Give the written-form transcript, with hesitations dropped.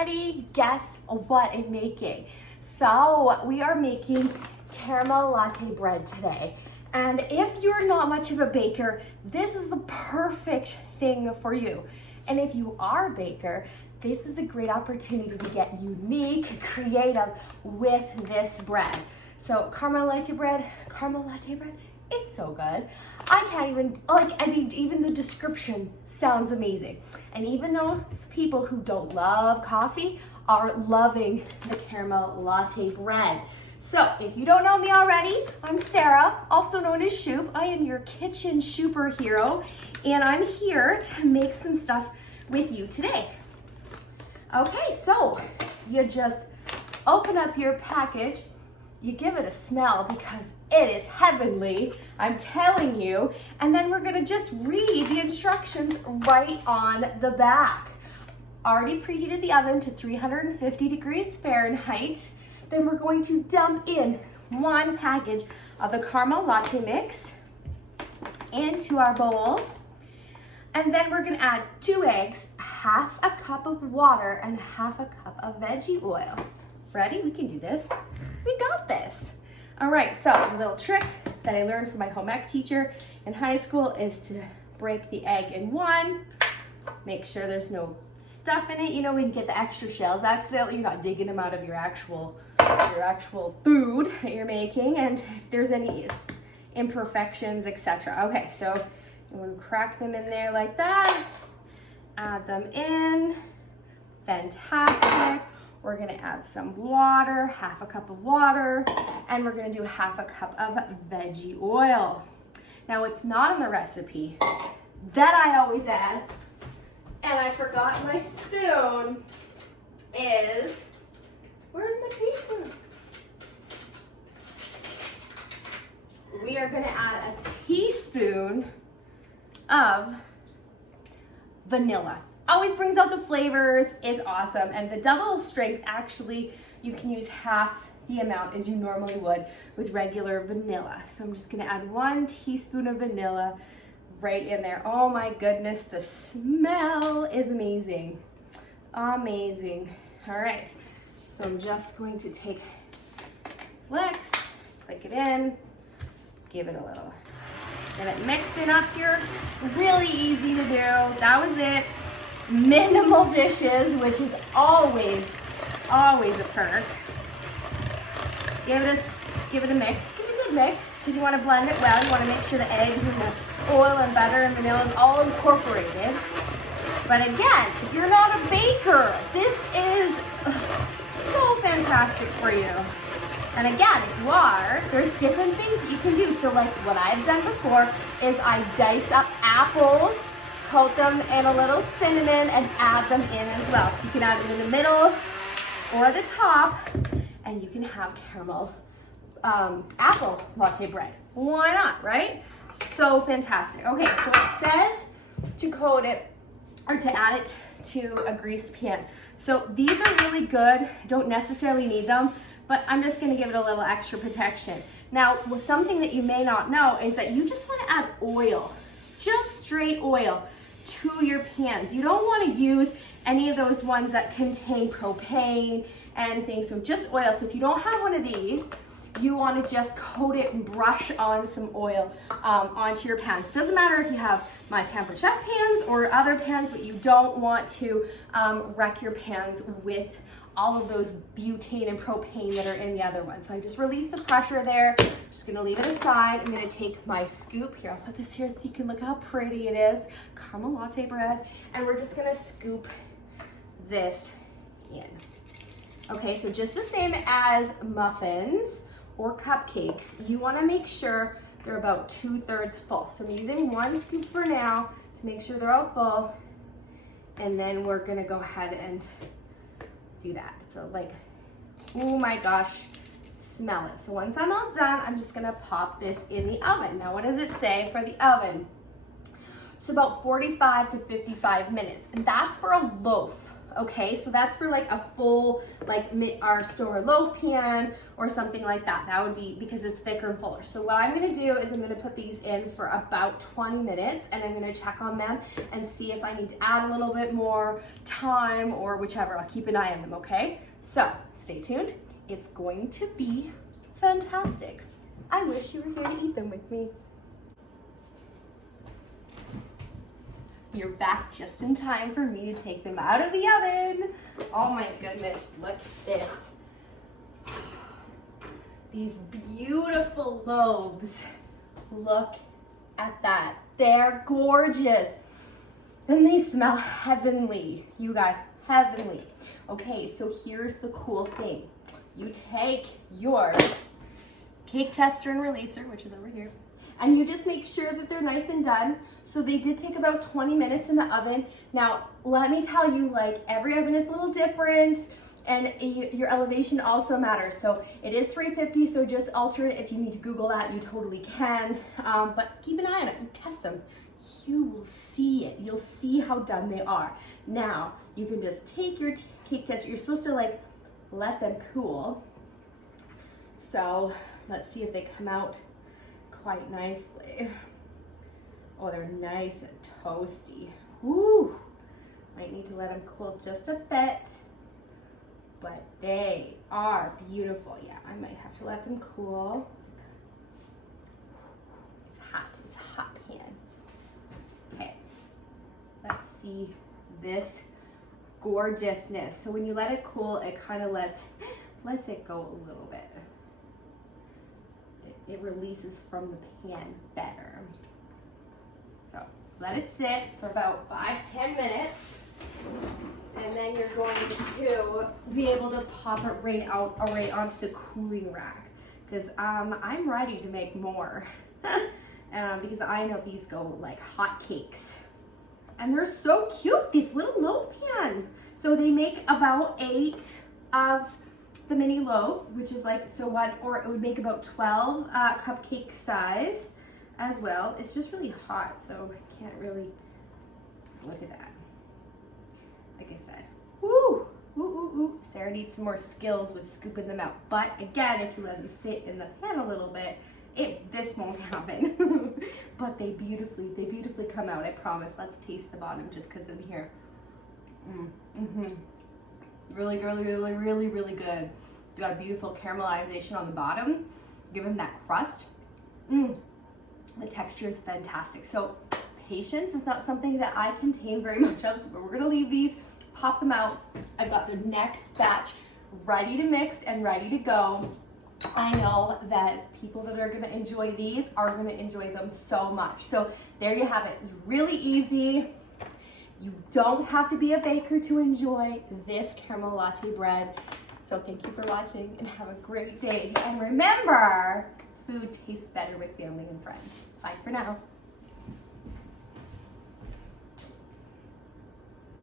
ready? Guess what I'm making? So we are making caramel latte bread today. And if you're not much of a baker, this is the perfect thing for you. And if you are a baker, this is a great opportunity to get unique, creative with this bread. So caramel latte bread is so good. I can't even, even the description sounds amazing. And even those people who don't love coffee are loving the caramel latte bread. So if you don't know me already, I'm Sarah, also known as Shoop. I am your kitchen superhero, and I'm here to make some stuff with you today. Okay, so you just open up your package, you give it a smell because it is heavenly, I'm telling you, and then we're gonna just read the instructions right on the back. Already preheated the oven to 350 degrees Fahrenheit. Then we're going to dump in one package of the caramel latte mix into our bowl. And then we're gonna add 2 eggs, half a cup of water, and half a cup of veggie oil. Ready? We can do this. We got this. All right, so a little trick that I learned from my home ec teacher in high school is to break the egg in one, make sure there's no stuff in it. You know, when you get the extra shells accidentally, you're not digging them out of your actual food that you're making, and if there's any imperfections, etc. Okay, so I'm going to crack them in there like that, add them in, fantastic. We're gonna add some water, half a cup of water, and we're gonna do half a cup of veggie oil. Now what's not in the recipe that I always add, and I forgot my spoon, is, where's my teaspoon? We are gonna add a teaspoon of vanilla. Always brings out the flavors, it's awesome. And the double strength, actually, you can use half the amount as you normally would with regular vanilla. So I'm just gonna add 1 teaspoon of vanilla right in there. Oh my goodness, the smell is amazing. Amazing. All right, so I'm just going to take flicks, click it in, give it a little, get it mixing up here. Really easy to do, that was it. Minimal dishes, which is always a perk. Give it a mix, give it a good mix, because you want to blend it well. You want to make sure the eggs and the oil and butter and vanilla is all incorporated. But again, if you're not a baker, this is so fantastic for you. And again, if you are, there's different things that you can do. So like what I've done before is I dice up apples, coat them in a little cinnamon, and add them in as well. So you can add them in the middle or the top, and you can have caramel apple latte bread. Why not, right? So fantastic. Okay, so it says to coat it or to add it to a greased pan. So these are really good. Don't necessarily need them, but I'm just gonna give it a little extra protection. Now, something that you may not know is that you just wanna add oil, just straight oil to your pans. You don't want to use any of those ones that contain propane and things, so just oil. So if you don't have one of these, you want to just coat it and brush on some oil onto your pans. Doesn't matter if you have my Pampered Chef pans or other pans, but you don't want to wreck your pans with all of those butane and propane that are in the other one. So I just released the pressure there. Just gonna leave it aside. I'm gonna take my scoop here. I'll put this here so you can look how pretty it is. Caramel latte bread. And we're just gonna scoop this in. Okay, so just the same as muffins or cupcakes, you wanna make sure they're about 2/3 full. So I'm using 1 scoop for now to make sure they're all full. And then we're gonna go ahead and do that. So like, oh my gosh, smell it. So once I'm all done, I'm just gonna pop this in the oven. Now what does it say for the oven? So about 45 to 55 minutes. And that's for a loaf Okay, so that's for like a full, like our store loaf pan or something like that. That would be because it's thicker and fuller. So what I'm gonna do is I'm gonna put these in for about 20 minutes and I'm gonna check on them and see if I need to add a little bit more time or whichever. I'll keep an eye on them, okay? So stay tuned. It's going to be fantastic. I wish you were here to eat them with me. You're back just in time for me to take them out of the oven. Oh my goodness, look at this. These beautiful loaves. Look at that. They're gorgeous. And they smell heavenly, you guys, heavenly. Okay, so here's the cool thing. You take your cake tester and releaser, which is over here, and you just make sure that they're nice and done. So they did take about 20 minutes in the oven. Now, let me tell you, like every oven is a little different and your elevation also matters. So it is 350, so just alter it. If you need to Google that, you totally can. But keep an eye on it and test them. You will see it. You'll see how done they are. Now, you can just take your cake tester. You're supposed to like let them cool. So let's see if they come out quite nicely. Oh, they're nice and toasty. Woo! Might need to let them cool just a bit, but they are beautiful. Yeah, I might have to let them cool. It's a hot pan. Okay, let's see this gorgeousness. So when you let it cool, it kind of lets it go a little bit. It releases from the pan better. So let it sit for about 5-10 minutes, and then you're going to be able to pop it right onto the cooling rack, because I'm ready to make more. Because I know these go like hot cakes, and they're so cute. This little loaf pan. So they make about 8 of the mini loaf, which is like or it would make about 12 cupcake size. As well, it's just really hot, so I can't really look at that. Like I said, woo, woo, woo, woo. Sarah needs some more skills with scooping them out. But again, if you let them sit in the pan a little bit, this won't happen. But they beautifully come out. I promise. Let's taste the bottom just because in here. Really, really, really, really, really good. You got a beautiful caramelization on the bottom. Give them that crust. The texture is fantastic. So patience is not something that I contain very much of, so we're gonna leave these, pop them out. I've got the next batch ready to mix and ready to go. I know that people that are gonna enjoy these are gonna enjoy them so much. So there you have it. It's really easy. You don't have to be a baker to enjoy this caramel latte bread. So thank you for watching and have a great day. And remember, food tastes better with family and friends. Bye for now.